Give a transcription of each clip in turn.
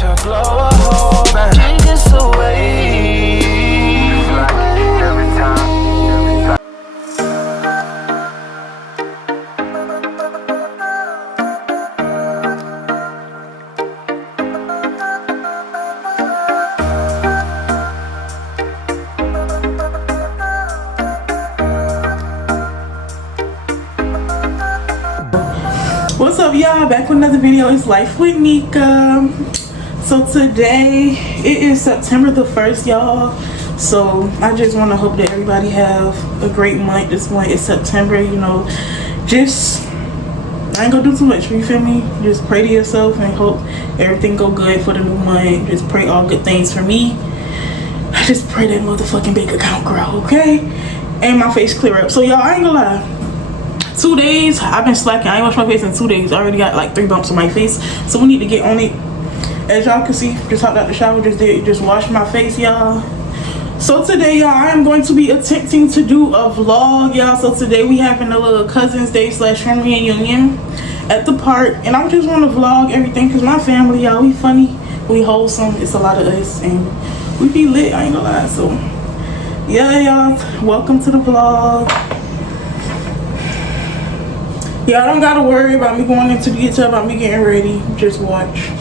your glow a hole and take us away. Like every time. What's up, y'all? Back with another video. It's Life with Nika. So today it is September the 1st, y'all. So I just want to hope that everybody have a great month. This month is September, you know. Just I ain't gonna do too much, you feel me? Just pray to yourself and hope everything go good for the new month. Just pray all good things for me. I just pray that motherfucking bank account grow, okay? And my face clear up. So y'all, I ain't gonna lie, 2 days I've been slacking. I ain't washed my face in 2 days. I already got like 3 bumps on my face, so we need to get on it. As y'all can see, just hopped out the shower, just washed my face, y'all. So today, y'all, I am going to be attempting to do a vlog, y'all. So today we having a little Cousin's Day / family reunion at the park, and I just want to vlog everything because my family, y'all, we funny, we wholesome. It's a lot of us and we be lit, I ain't gonna lie. So yeah, y'all, welcome to the vlog. Y'all don't gotta worry about me going into the detail about me getting ready. Just watch.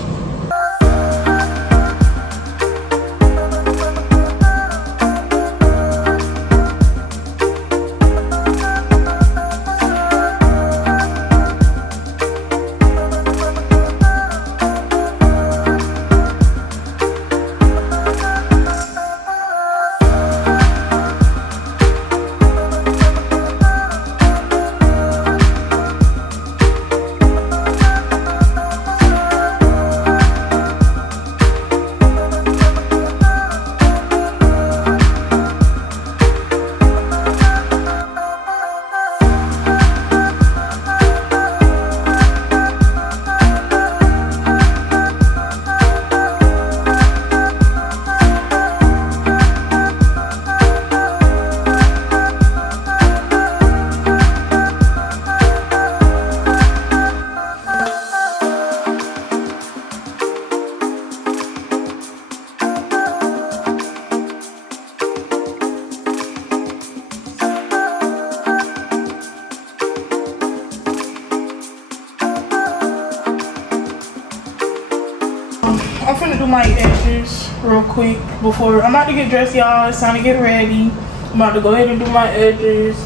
I'm finna do my edges real quick before I'm about to get dressed, y'all. It's time to get ready. I'm about to go ahead and do my edges.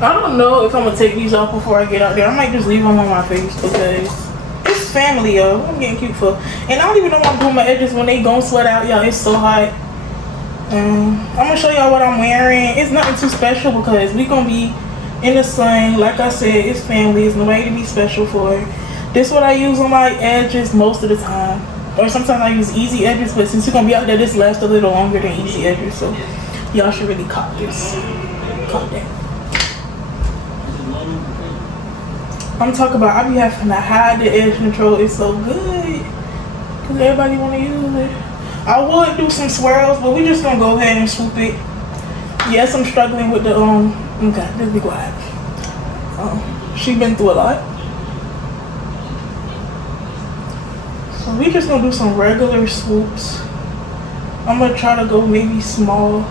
I don't know if I'm gonna take these off before I get out there. I might just leave them on my face because it's family, yo. I'm getting cute for, and I don't even know why I'm doing my edges when they gon' sweat out, y'all. It's so hot. I'm gonna show y'all what I'm wearing. It's nothing too special because we gonna be in the sun. Like I said, it's family. It's nobody to be special for. This is what I use on my edges most of the time. Or sometimes I use easy edges, but since you're gonna be out there, this lasts a little longer than easy edges. So y'all should really cop this. Cop that. I'm talking about I be having to hide the edge control. It's so good. Cause everybody wanna use it. I would do some swirls, but we just gonna go ahead and swoop it. Yes, I'm struggling with the okay, let's be quiet. She been through a lot. So we just gonna do some regular swoops. I'm gonna try to go maybe small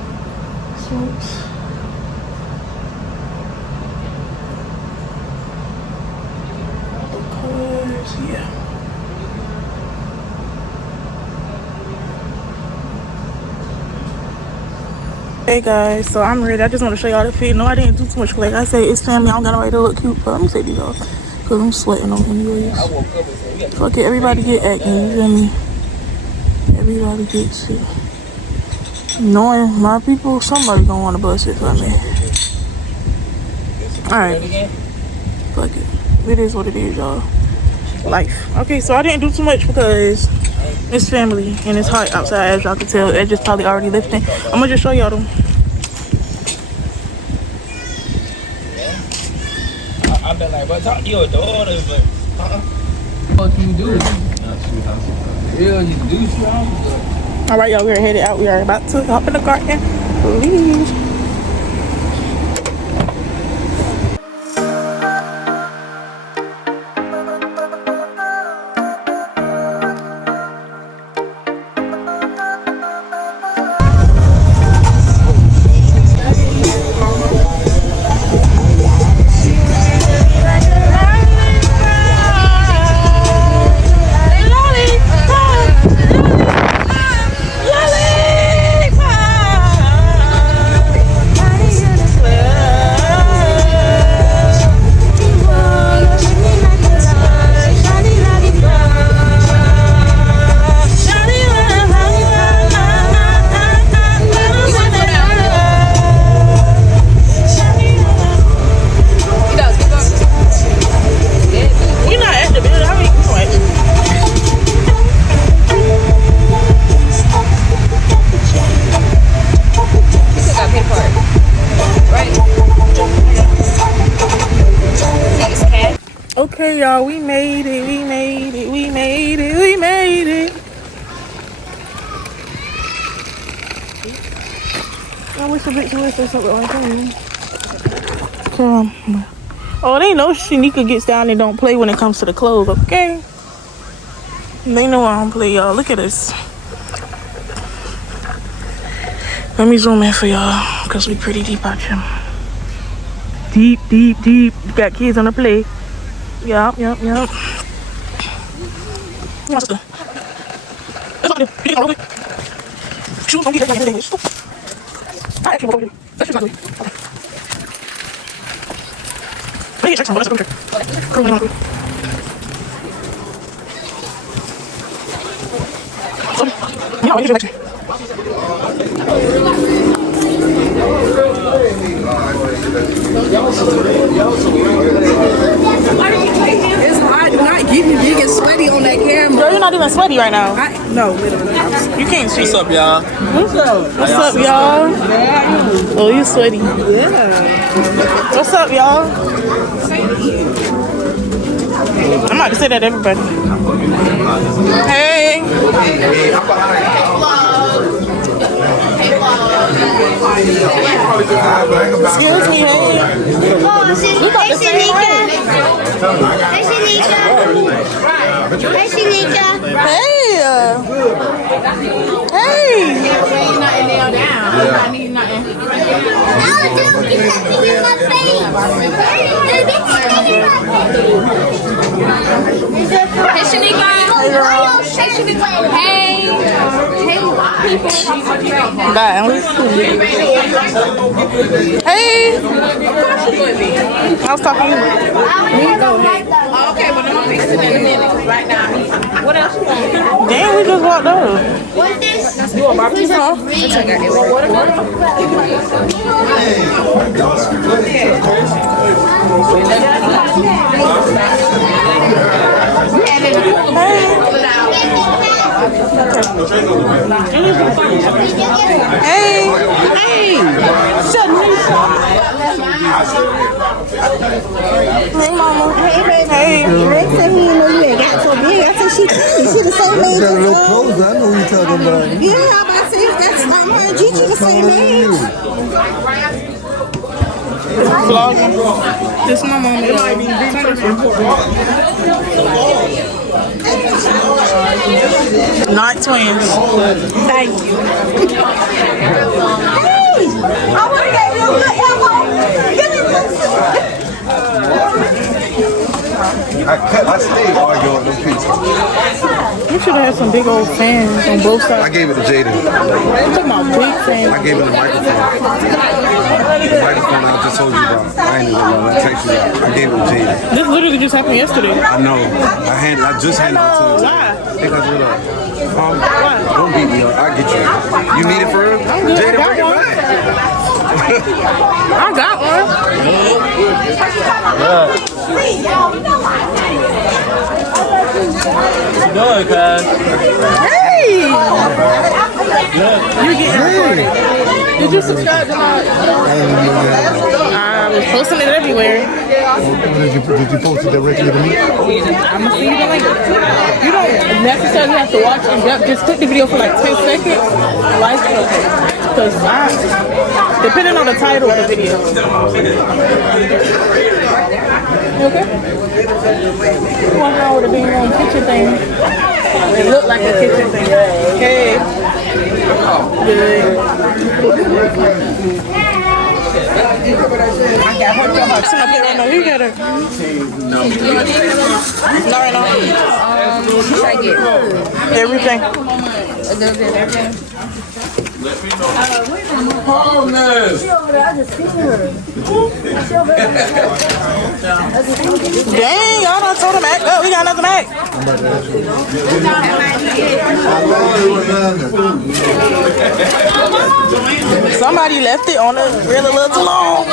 swoops. The colors, yeah. Hey guys, so I'm ready. I just want to show y'all the fit. No, I didn't do too much. Like I said, it's family. I don't got no way to look cute, but let me take these off because I'm sweating on anyways. Fuck it, everybody get acting, you feel me? Everybody gets it. Knowing my people, somebody gonna want to bust it for me. Alright. Fuck it. It is what it is, y'all. Life. Okay, so I didn't do too much because it's family and it's hot outside, as y'all can tell. It's just probably already lifting. I'm gonna just show y'all them. I've been like, but talk to your daughter, but what you do? Yeah, you do shit. All right, y'all, we're headed out. We are about to hop in the car and leave. I wish a bitch would say something like that. Oh, they know Shanika gets down and don't play when it comes to the clothes, okay? They know I don't play, y'all. Look at this. Let me zoom in for y'all, because we pretty deep out here. Deep, deep, deep. Got kids on the play. Yup. Shoes don't get that thing. I actually won't over That's just not good. I need to check some. Let's go check. You know, I need to check. It's hard to not get me big and sweaty on that camera. Girl, you're not even sweaty right now. No, literally. You can't see. What's up, y'all? What's up? What's up, y'all? Oh, you sweaty. Yeah. What's up, y'all? I'm about to say that to everybody. Hey. Excuse me, hey. Oh, hey, Shanika. Hey, Shanika. Hey, Shanika. Hey. Hey. Ain't nothing nailed down. I need nothing. Oh, dude, you have to hear my face. Hey, Shanika. Hey, Shanika. Hey. Bye. Hey. I was talking to you. Okay, but I'm gonna fix it in a minute. Right now. What else you want? Damn, we just walked over. What's this? You want barbecue sauce? Hey. Hey, mama. Hey, baby. Hey. Rex said he didn't know you ain't got so big. I said she did. She the same age got as real close. I know who you talking about. Yeah, I'm about to say that's her and Gigi the same age. Vlogging. This my mama. It might be not twins. Thank you. Hey, I want to get you a good elbow. Give me I stayed arguing with them people. You should have had some big old fans on both sides. I gave it to Jaden. I'm talking about big fans. I gave him the microphone. The microphone I just told you about. I ain't even know. I texted you. I gave it to Jaden. This literally just happened yesterday. I know. I just handed it to him. Why? Because what up? Don't beat me up. I'll get you. You need it for real? Jaden, bring it back. I got one. What you doing, guys? Hey! You getting recorded. Did you subscribe to my... I was posting it everywhere. Did you post it directly to me? I'm gonna see you like you don't necessarily have to watch in depth. Just click the video for like 10 seconds. Like it, okay? Because depending on the title of the video. You okay? One hour to be your own kitchen thing. It looked like a kitchen thing. Okay. Good. You got her. Not right now. Everything. Dang, y'all done told him act up. We got another Mac. Somebody left it on the grill a little too long.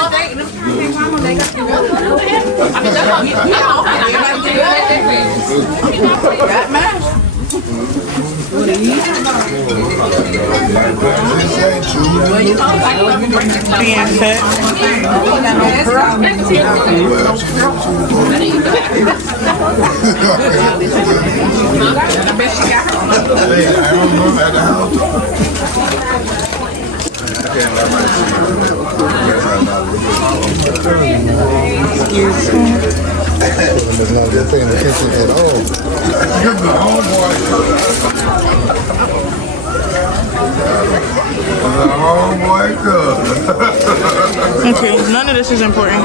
Being fat. There's not just paying attention at all. Okay, none of this is important.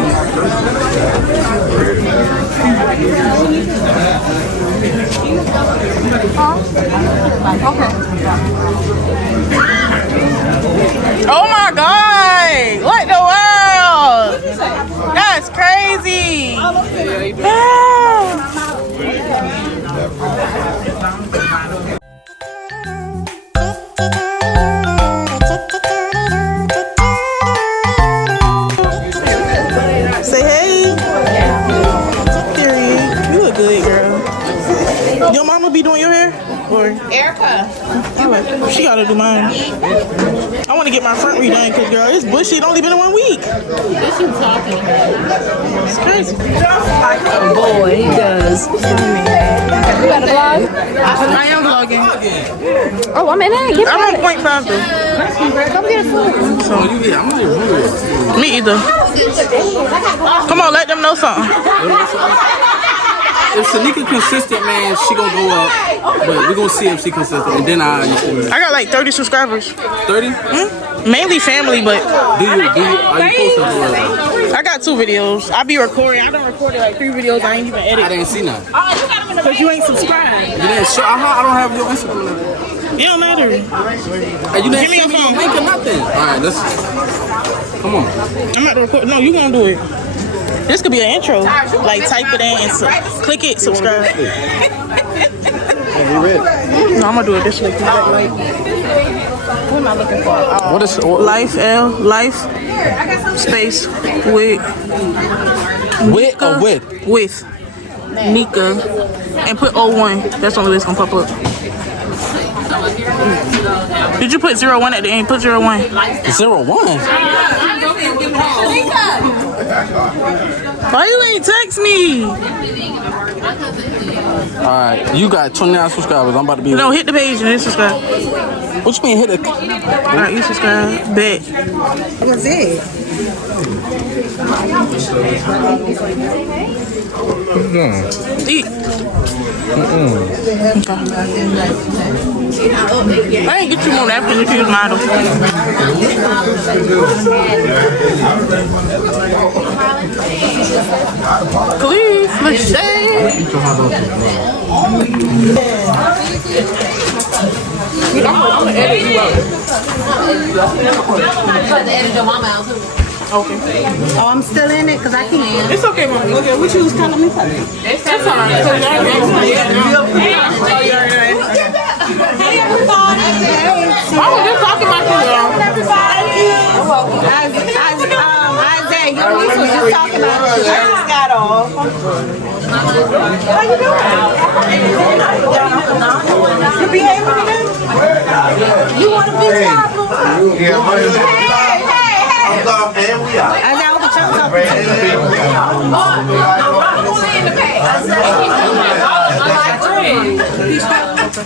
Oh my God! What the world? That's crazy. Say hey. Period. You look good, girl. Your mama be doing your hair? Or Erica. she gotta do mine. I want to get my front redone because, girl, it's bushy. It only been in 1 week. What you talking about? It's crazy. Oh boy, he does. You got a vlog? I am vlogging. Oh, I'm in there. Get I'm on 0.5 though. Come get a food. So, me either. Come on, let them know something. If Shanika consistent, man, she gonna go up. But we gonna see if she consistent. And then I got like 30 subscribers. 30? Mainly family, but are you posting? I got 2 videos. I be recording. I done recorded like 3 videos. I ain't even edit. I didn't see none. Because you ain't subscribed. You didn't show, I don't have your Instagram. It don't matter. Hey, you didn't Give me your send phone. link or nothing. Alright, let's come on. I'm not record. No, you gonna do it. This could be an intro. Like type it in and click it, subscribe. No, I'm gonna do it this way. What am I looking for? What is Life L, life space with or with? With Nika and put 01. That's the only way it's gonna pop up. Did you put 01 at the end? Put 01. 01? Why you ain't text me? Alright, you got 29 subscribers. I'm about to be. No, hit the page and then subscribe. What you mean hit it? Alright, you subscribe. Bet. What's it? Eat. Okay. I ain't get you more napkins if you use mine. Please, let's say. I'm gonna edit you out. Edit your mama out too. Okay. Oh, I'm still in it because I can't. It's okay, Mommy. Okay, we choose kind of me. That's all right. Hey, everybody. I was just talking about you, y'all. Everybody. Isaiah, your niece was just talking about you. I just got off. How you doing? You behaving today? You want to be top? Hey. And we are. I know what you're talking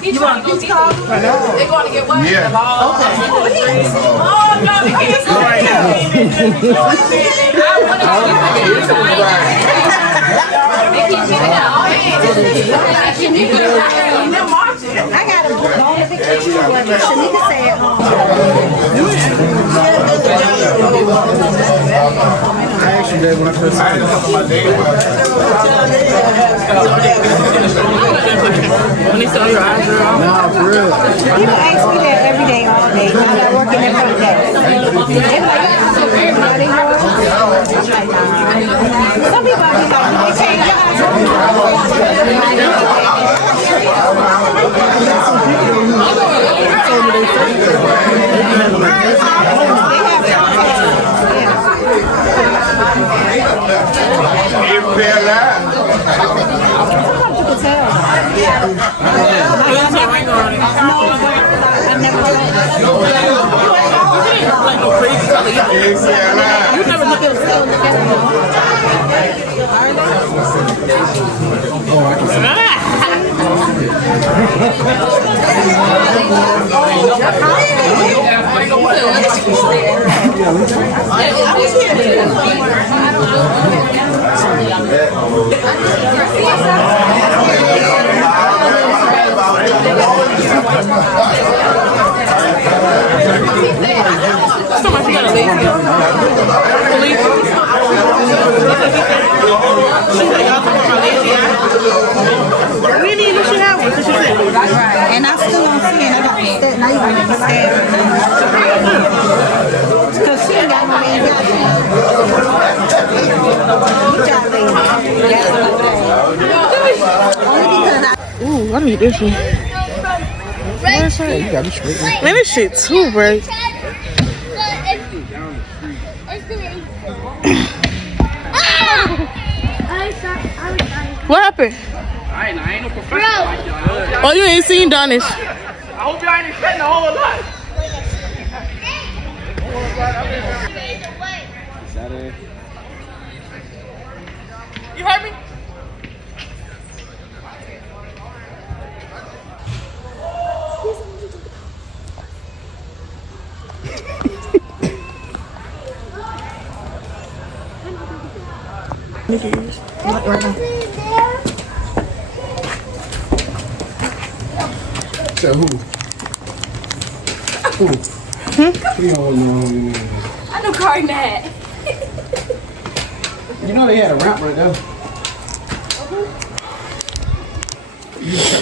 You want a piece card? They're going to get one. Yeah. I got a bonus vacation where Shanika stay at home. I asked you that when I first saw you. When they sell your eyes, Nah, for real. People ask me that every day, all day. Now that I work in there for the day. They're like, "Are they yours?" I'm like, nah. Some people be like, "Do they change your I've never like no crazy color either. You never look at Somebody got a lazy eye. She said, y'all talking about lazy eye? We didn't even she have one, so she said. And I still don't see it. I got to step. Now you want to step. Because she ain't got no lazy eye. Ooh, I need this one. You gotta be straight. Man, this shit too bright. What happened? I ain't no professional like y'all. Oh, you ain't seen Donish. I hope y'all ain't spending a whole lot. Saturday. You heard me? So who? Who? You don't know who you is. I know Carnett. You know they had a ramp right there.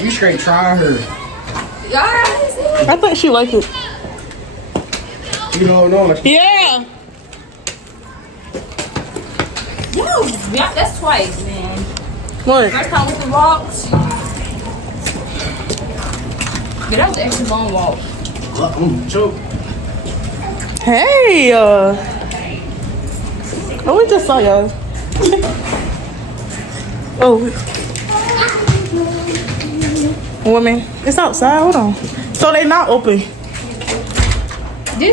You straight trying her. Y'all I thought she liked it. You don't know. Like, Yeah. Yo, yeah, that's twice, man. What? First time with the rocks. Yeah, that was an extra long walk. choke. Hey. Oh, we just saw y'all. Oh. Woman, it's outside. Hold on. So they not open.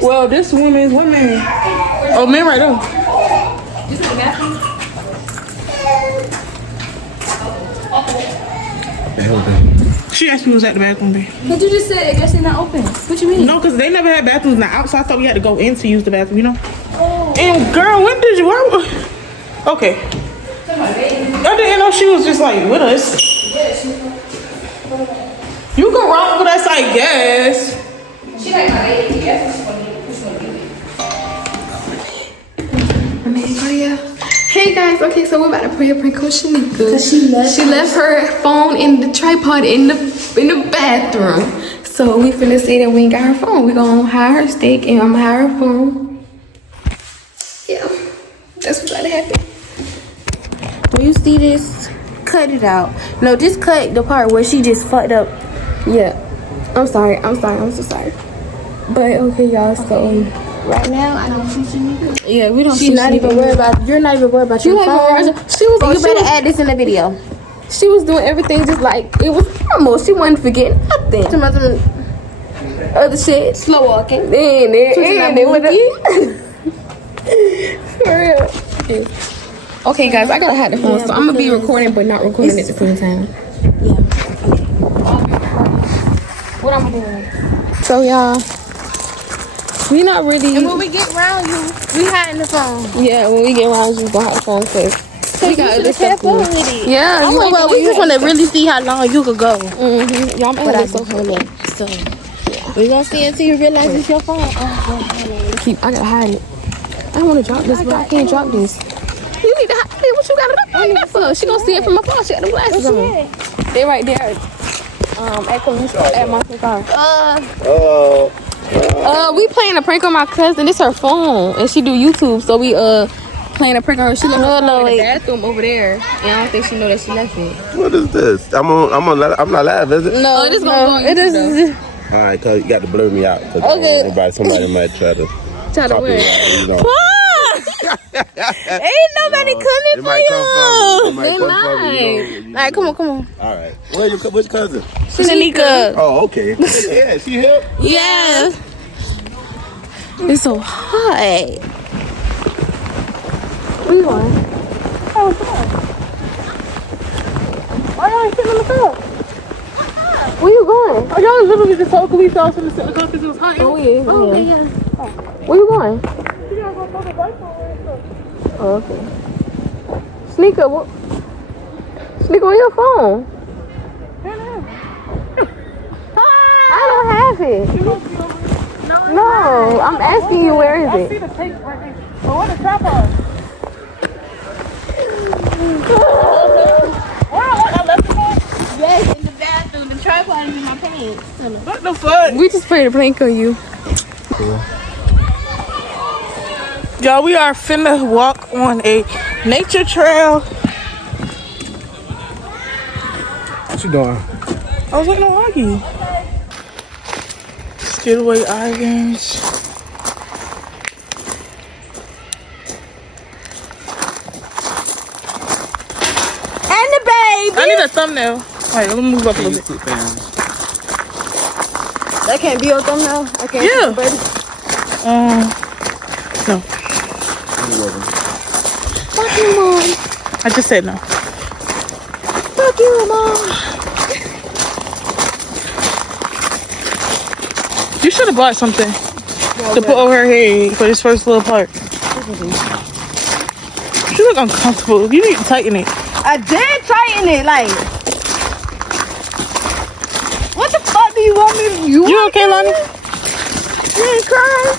Well, this woman's women. Oh, men right there. This is the bathroom. She asked me was at the bathroom, babe. But you just said I guess they're not open. What you mean? No, because they never had bathrooms in the outside. I thought we had to go in to use the bathroom, you know? Oh. And girl, when did you? Okay. I didn't know she was just like with us. You can rock with us, I guess. She like my lady. That's Hey guys, okay, so we're about to play a prank on Shanika. She left her phone in the tripod in the bathroom. So we finna say that we ain't got her phone. We gonna hide her stick and I'm gonna hide her phone. Yeah, that's what's about to happen. When you see this, cut it out. No, just cut the part where she just fucked up. Yeah, I'm so sorry. But okay, y'all, so Right now, I don't see Shanika. yeah, we don't She's see not even Shanika. worried about. You're not even worried about your phone. You better add this in the video. She was doing everything just like it was normal. She wasn't forgetting nothing. Some Other shit. slow walking. Then for real. Okay, guys, I gotta hide the phone, so I'm gonna be recording but not recording at the same time. Yeah. What I'm doing? So y'all, we not really. And when we get around you, we hiding the phone. Yeah, when we get around, you gonna hide the phone first. So you should have kept up with it. Yeah, Oh, well, we just want to really see how long you could go. Y'all might But I have so funny. So we gonna see until you realize it's your phone. I gotta hide it. I don't wanna drop this, but I can't drop this. You need to hide it. What you gotta do that for? She gonna see it from my phone. She got the glasses on. They right there. At my car. We playing a prank on my cousin. It's her phone, and she do YouTube. So we playing a prank on her. She left her phone in the bathroom over there, and I don't think she know that she left it. What is this? I'm not live, is it? No, it is gonna go on YouTube. All right, cause you got to blur me out. Cause somebody might try to win. you know. Ain't nobody coming It for might come from you. It might They come from you. All right, come on. All right. Which cousin? Shanika. Oh, okay. Yeah, she here. Yeah. It's so hot. Where you going? Why y'all ain't sitting in the car? Where you going? Oh, y'all literally just told told Khalees I was going to sit in the car because it was hot. Oh, yeah. Oh, okay, yeah. Where you going? Oh, okay. Sneaker, what? Sneaker, where your phone? I don't have it. No, I'm asking you where is it? I see the tape right here. Oh, what the tripod? I left the phone? Yes, in the bathroom. The tripod is in my pants. What the fuck? We just played a prank on you. Y'all, we are finna walk on a nature trail. What you doing? I was waiting on Augie. Skidaway Island. And the baby. I need a thumbnail. Wait, let me move up a little bit. That can't be your thumbnail. I can't. Yeah. No. Fuck you, mom. I just said no. Fuck you, mom. You should have bought something to put over her head for this first little part. She look uncomfortable. You need to tighten it. I did tighten it, like. What the fuck do you want me to? You okay, Lonnie? You ain't crying?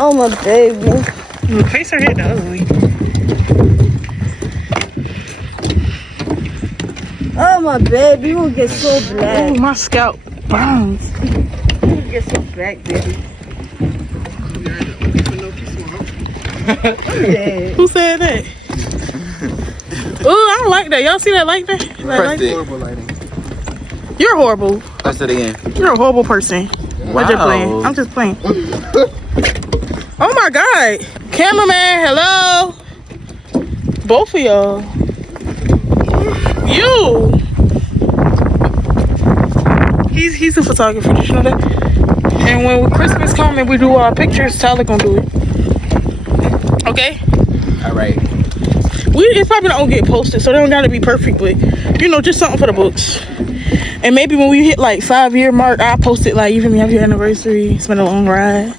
Oh my baby. Face her head ugly. Oh my baby, you will get so black. Oh, my scalp burns. You will get so black, baby. Who said that? Ooh, I don't like that. Y'all see that like that? Like that? Horrible lighting. You're horrible. Press it again. You're a horrible person. Wow. I'm just playing. I'm just playing. Oh my God. Cameraman, hello. Both of y'all. You. He's a photographer. Did you know that? And when Christmas comes and we do our pictures, Tyler gonna do it. Okay? All right. It's probably not gonna get posted, so they don't gotta be perfect, but you know, just something for the books. And maybe when we hit like 5-year mark, I'll post it like, even happy anniversary, it's been a long ride.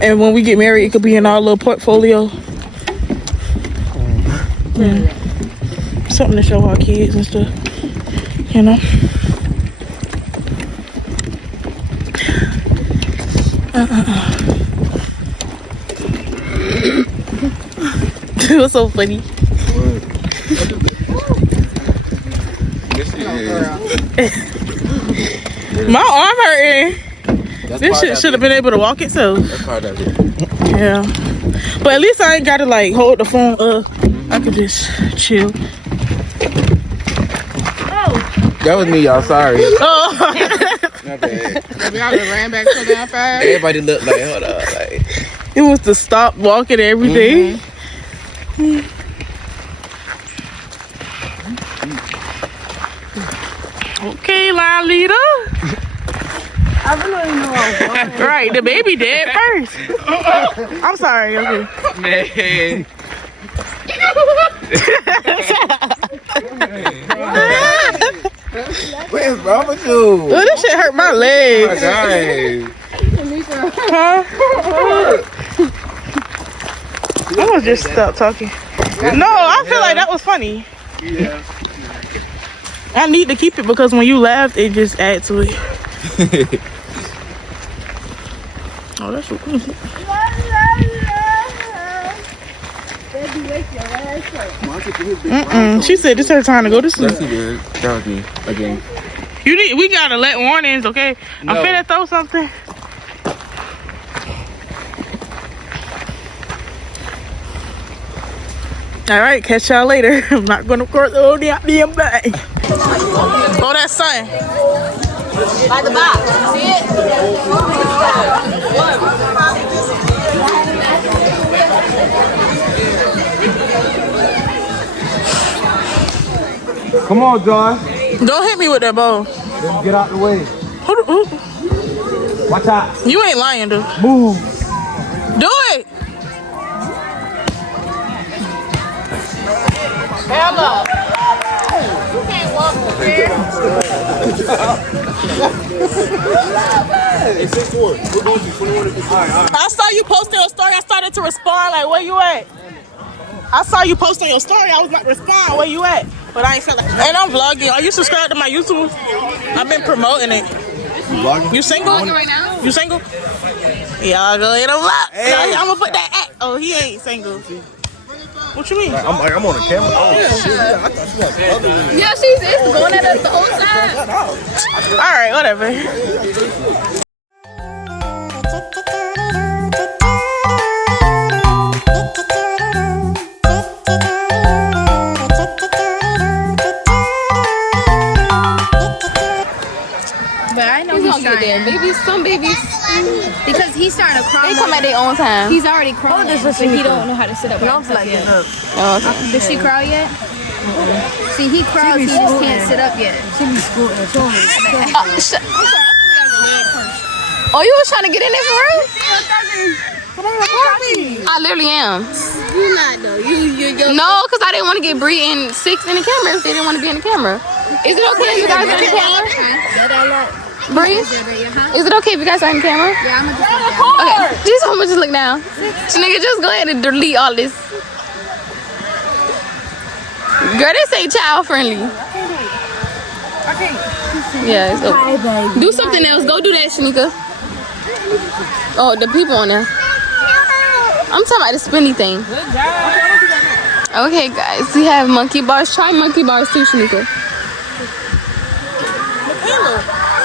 And when we get married, it could be in our little portfolio. Yeah. Something to show our kids and stuff, you know. It was so funny. My arm hurting. This shit should have been able to walk itself. That's part of it. Yeah. But at least I ain't gotta like hold the phone up. I could just chill. That was me, y'all. Sorry. Oh. Not bad. Y'all just ran back so damn fast. Everybody looked like, hold up, like. It was to stop walking every day. Okay, line leader. I really don't even know what I was doing. Right, the baby dead first. I'm sorry. Okay. Man. What is wrong with you? Oh, this shit hurt my Oh my legs. God. Huh? I'm gonna just stop talking. No, I feel like that was funny. Yeah. I need to keep it because when you laugh, it just adds to it. Oh, that's so cool. She said this is her time to go to sleep. That's good. That was me again. We gotta let warnings, okay? No. I'm finna throw something. All right, catch y'all later. I'm not gonna record the whole damn thing. Oh, that sun. By the box. See it? Come on, John. Don't hit me with that ball. Let's get out the way. Watch out. You ain't lying, dude. Move. Do it. Hell up. I saw you posting your story. I started to respond like, where you at? I saw you posting your story. I was like, respond, where you at? But I ain't feel like. And I'm vlogging. Are you subscribed to my YouTube? I've been promoting it. You vlogging? You single? Right now? You single? Y'all go hit him up. Hey. I'm gonna put that at. Oh, he ain't single. What you mean? I'm on the camera. Oh, shit. Yeah, I thought you was like other than Yeah, she's going at us the whole time. All right, whatever. But I know he's Get there. trying. Babies, some babies, Because he's starting to crawl. they come at their own time. He's already crawling, but he don't know how to sit up. Oh, okay. Does she crawl yet? See, he crawls, he just can't sit up yet. Oh, you was trying to get in there for real? I literally am. You're not though. You're No, because I didn't want to get Bree and Six in the camera if they didn't want to be in the camera. Is it okay if you guys are in the camera? Bree, is it okay if you guys are in the camera? Yeah, I'm gonna just look down. Okay, just I'm gonna just look down. So, nigga, just go ahead and delete all this. Girl, this ain't child friendly. Yeah, it's okay. Do something else. Go do that, Shanika. Oh, the people on there. I'm talking about the spinny thing. Okay, guys, we have monkey bars. Try monkey bars too, Shanika.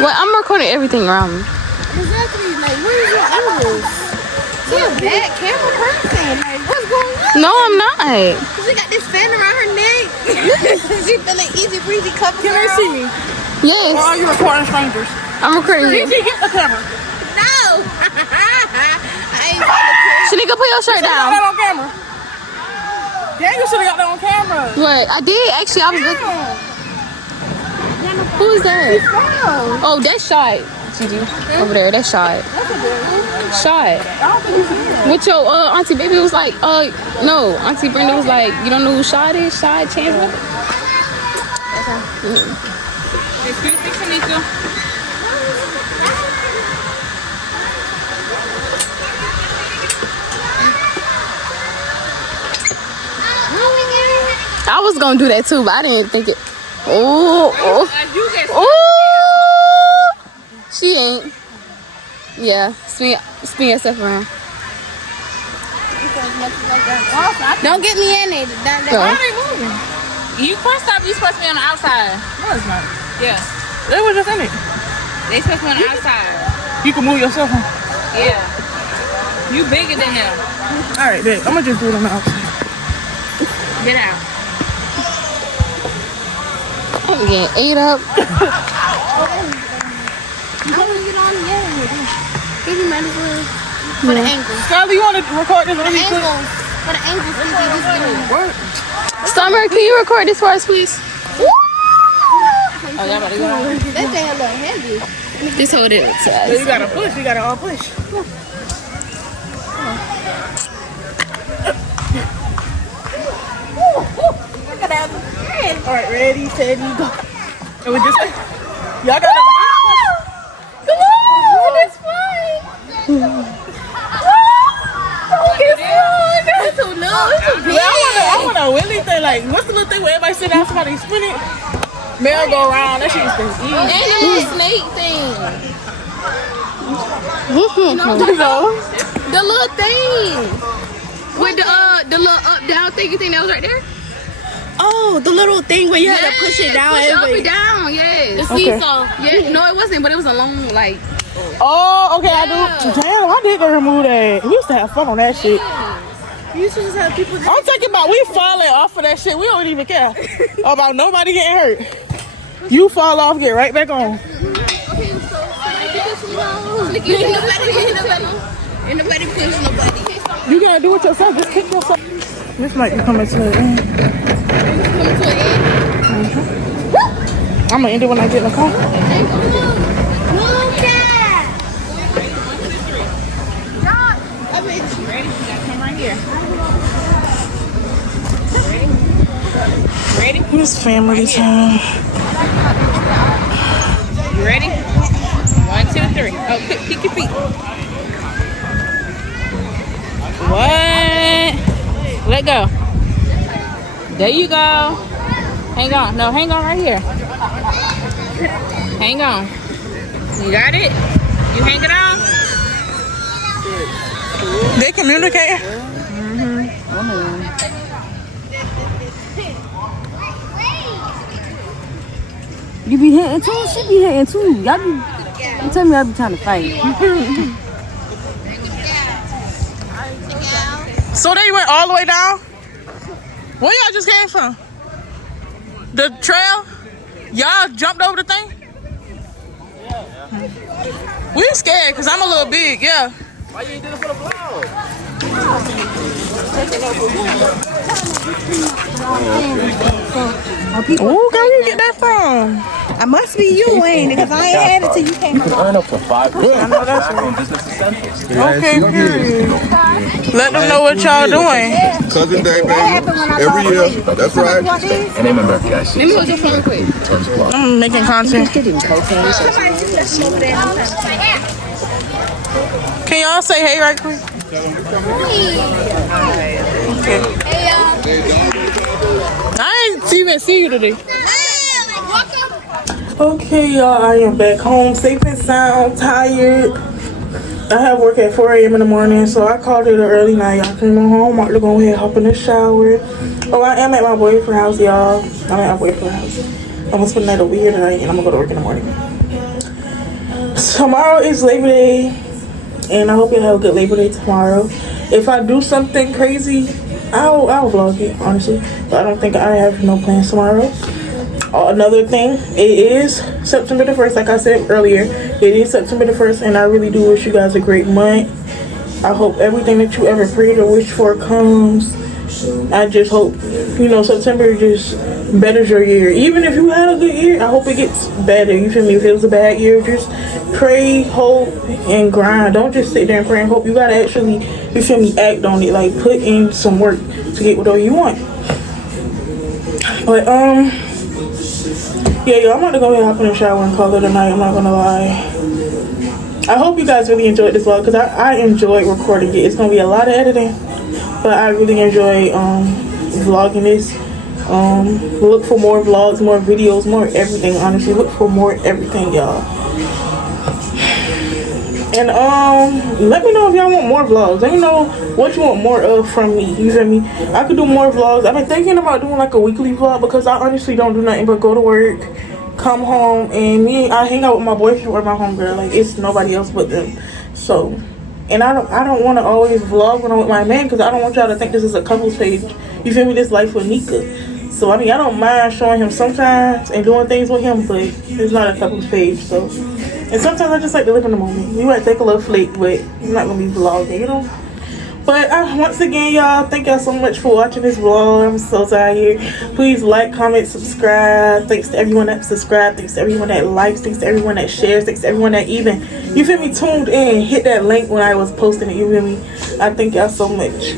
Well, I'm recording everything around me. Exactly. Like, where is your elbows? You're a bad camera person. Like, what's going on? No, I'm not. She got this fan around her neck. She feeling easy breezy cover. Can they see me? Yes, Or are you recording strangers? I'm recording you. Get the camera. No. I ain't Shanika, put your shirt Got down. that on camera. Damn, you should have got that on camera. What? I did actually. I was looking. Who is that? Oh, that's Shot. Gigi, over there. That's Shot. Shot. With your auntie baby was like, no. Auntie Brenda was like, you don't know who Shot is? Shot Chandler. Excuse me, Shanika. I was gonna do that too, but I didn't think it. Oh. She ain't. Yeah, spin yourself around. Don't get me in it. Go. You first off, you supposed to be on the outside. No, it's not. Yeah. They were just in it. They supposed to be on the outside. You can move yourself. Huh? Yeah. You bigger than them. All right, babe. I'm gonna just do it on the outside. Get out. I'm getting ate up. I want to get on the end. Maybe might as well. For the angles. Skyler, you want to record this? For the angles. For the angles, since they just get in. What? Summer, can you record this for us, please? Oh, y'all about to go on? That thing a little heavy. Just hold it to So us. you gotta push. You gotta all push. All right, ready, steady, go. And we just y'all gotta. Come on, it's fine. It's too little. It's too big. I want a Willie thing. Like, what's the little thing where everybody sit down, somebody spin it? Merry go around. That shit is easy. And the snake thing. You know? The little thing. With the little up down thing, you think that was right there? Oh, the little thing where you had to push it down. Push it up everybody. and down, yes. The Okay. seesaw. Yeah, no, it wasn't, but it was a long, like. Oh, okay, I do. Damn, I did go remove that. We used to have fun on that shit. You used to just have people. I'm talking about we falling off of that shit. We don't even care about nobody getting hurt. You fall off, get right back on. Ain't nobody push nobody. You gotta do it yourself. Just kick yourself. This might be coming to an end. I'm gonna end it when I get in the car. It's family time. You ready? 1, 2, 3. Oh, kick your feet. 1. Let go. There you go. Hang on. No, hang on right here. Hang on. You got it? You hang it on? They communicate. You be hitting too? She be hitting too. Y'all be, you tell me y'all be trying to fight. So they went all the way down? Where y'all just came from? The trail? Y'all jumped over the thing? We scared because I'm a little big, yeah. Why you ain't doing it for the vlog? Ooh, girl, where you get that from? I must be you, ain't it? Because I ain't had it till you came along. Earn up to 5%. I know that's right. Business essentials. Okay, period. Let them know what y'all doing. Cousin Day, baby. Every year. That's right. And remember, guys. Let me hold your phone quick. I'm making content. Can y'all say hey right quick? Okay. I ain't even see you today. Okay, y'all, I am back home, safe and sound, tired. I have work at 4 a.m. in the morning, so I called it an early night. I came home, I'm to go ahead, hop in the shower. Oh, I am at my boyfriend's house, y'all. I'm at my boyfriend's house. I'm gonna spend the night over here tonight, and I'm gonna go to work in the morning. Tomorrow is Labor Day, and I hope you have a good Labor Day tomorrow. If I do something crazy, I'll vlog it, honestly. But I don't think I have no plans tomorrow. Another thing, it is September the 1st, like I said earlier. It is September the 1st, and I really do wish you guys a great month. I hope everything that you ever prayed or wished for comes. I just hope, September just betters your year. Even if you had a good year, I hope it gets better. You feel me? If it was a bad year, just pray, hope, and grind. Don't just sit there and pray and hope. You gotta actually, you feel me, act on it. Like, put in some work to get whatever you want. But, yeah, I'm about to go ahead and hop in the shower and call it a night. I'm not gonna lie. I hope you guys really enjoyed this vlog because I enjoyed recording it. It's gonna be a lot of editing, but I really enjoy vlogging this. Look for more vlogs, more videos, more everything. Honestly, look for more everything, y'all. And let me know if y'all want more vlogs. Let me know what you want more of from me. You feel me? I could do more vlogs. I've been thinking about doing like a weekly vlog because I honestly don't do nothing but go to work, come home, and I hang out with my boyfriend or my homegirl. Like, it's nobody else but them. So, and I don't want to always vlog when I'm with my man because I don't want y'all to think this is a couples page. You feel me? This life with Nika. So I mean, I don't mind showing him sometimes and doing things with him, but it's not a couples page. So, and sometimes I just like to live in the moment. We might take a little flick, but it's not gonna be vlogging, But once again, y'all, thank y'all so much for watching this vlog. I'm so tired. Please like, comment, subscribe. Thanks to everyone that subscribed. Thanks to everyone that likes. Thanks to everyone that shares. Thanks to everyone that even, you feel me, tuned in. Hit that link when I was posting it. You feel me? I thank y'all so much.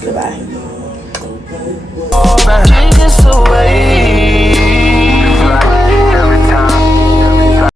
Goodbye. Take us away.